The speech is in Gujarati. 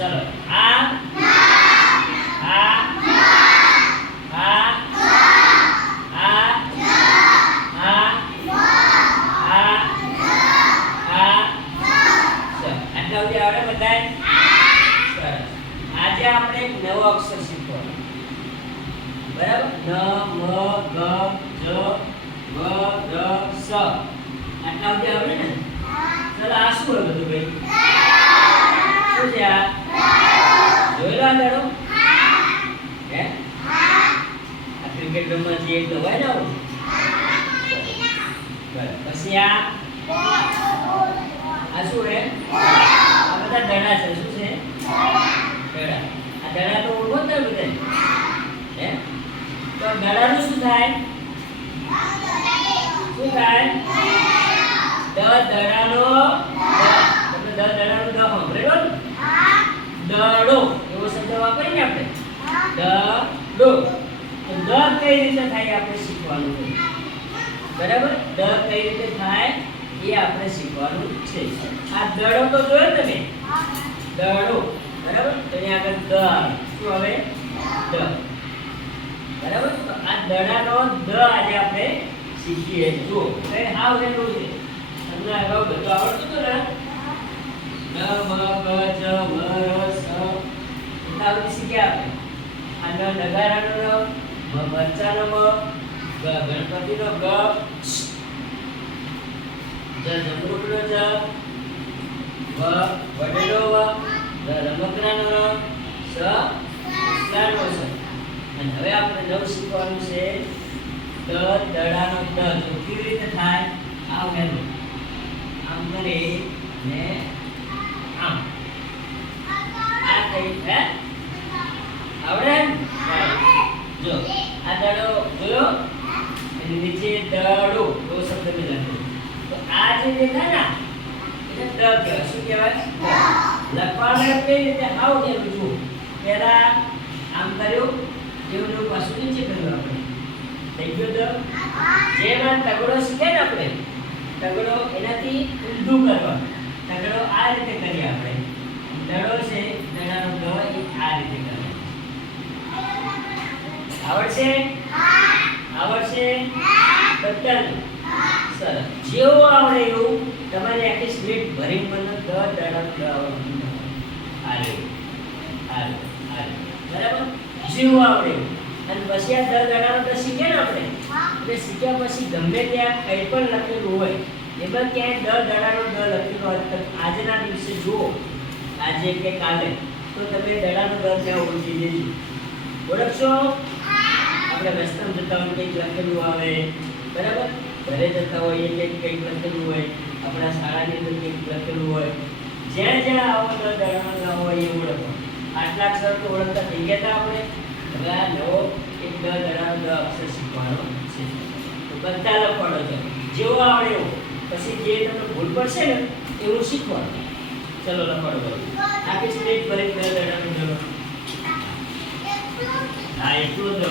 ચલો આ આજે આપણે એક નવો અક્ષર શીખવાનો બરાબર ન મ ગ જ વ ર સ આટલા સુધી આવડે ને ચાલો આ શું હોય બધું ભાઈ શું છે આ જોયેલા દાડો હે આ ક્રિકેટ રમવાથી એક દવાઈ ના હોય પછી આ શું હે આ બધા દડા છે શું છે દડા આ દડા તો ઓળખો ને બધા હે તો દડાનું શું થાય શું થાય દડાનો તમે દડાનો દ સાંભળેલો ને દડો એવો શબ્દ વાપરીને આપણે દડો તો દ કઈ રીતે થાય આપણે શીખવાનું છે બરાબર દ કઈ રીતે થાય એ આપણે શીખવાનું છે આ દડો તો જોયો તમે દડો બરાબર તો અહીંયા આગળ દ શું હવે દ બરાબર તો આ દડાનો દ આજે આપણે શીખીએ જો કઈ હાવ રેલું છે તમને અગાઉ બધું આવડતું હતું ને ન મ ક ચ વ ર સ એટલા બધું શીખ્યા આપણે આ નગારાનો ન મરચાનો મ ગ ગણપતિનો ગ જ જમરૂખનો જ વ વડેલો વ રમકડાનો ર સ સ્લાનો સ અને હવે આપણે નવ શીખવાનું છે દ દડાનો દ તો કેવી રીતે થાય આવ મેલું આમ કરી ને આમ આ કઈ હે આવડે જો આ દડો જોયો એની નીચે દડો એવો શબ્દ મેં લખ્યો તો આ જે દેખાય ને એટલે દ કહેવાય શું કહેવાય લખવાનું કઈ રીતે આવ કેવું જો પહેલા આમ કર્યું જેવું પાછું નીચે કર્યું આપણે થઈ ગયો તો જેમાં તગડો શીખે ને આપણે તગડો એનાથી ઊંધું કરવાનું તગડો આ રીતે કરીએ આપણે દડો છે દડાનો દ એ આ રીતે કરવાનો આવડશે આવડશે બધાને સરસ જેવું આવડે એવું તમારે આખી સ્લેટ ભરીને મને દ દડાનો દ આવડતું આ રહ્યું બરાબર જેવું આવડે એવું અને પછી આ દ દડાનો દ શીખે ને આપણે એટલે શીખ્યા પછી ગમે ત્યાં કંઈ પણ લખેલું હોય એમાં ક્યાંય દ દડાનો દ લખેલો હોય તો આજના દિવસે જુઓ આજે કે કાલે તો તમે દડાનો દ ત્યાં ઓળખી દેજો ઓળખશો આપણે રસ્તામાં જતા હોય કંઈક લખેલું આવે બરાબર ઘરે જતા હોઈએ કંઈક લખેલું હોય આપણા શાળાની અંદર કંઈક લખેલું હોય જ્યાં જ્યાં આવો દ દડાનો દ હોય એ ઓળખો આટલા અક્ષર તો ઓળખતા થઈ ગયા હતા આપણે હવે આ નવો એક દ દડાનો દ અક્ષર શીખવાનો છે તો બધા લખવાનો છે જેવો આવડે એવો પછી જે તમને ભૂલ પડશે ને એવું શીખવાનું ચલો લખવાનો કરો આખી સ્ટેજ પર એક દ દડાનો દ હા એટલું જ